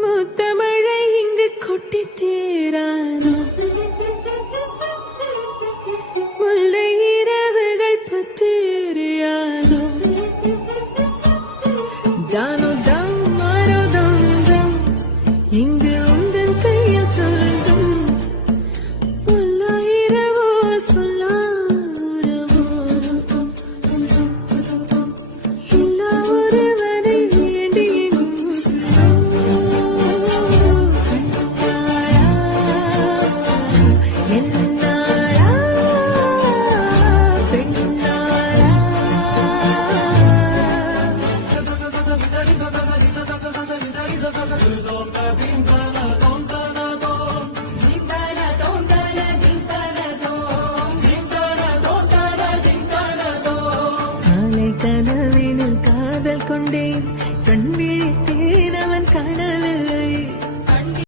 முத்தமழை இங்கு கொட்டி தேரானோ முல்லை இரவுகள் பத்தேறியானோ தானோ தம் மாறோ தம் தம் இங்கு உந்தன் கையில் சொல்லும் பொல்லா இரவோ சொல்லாரவோ எல்லா ஒருவரை வேண்டி Don't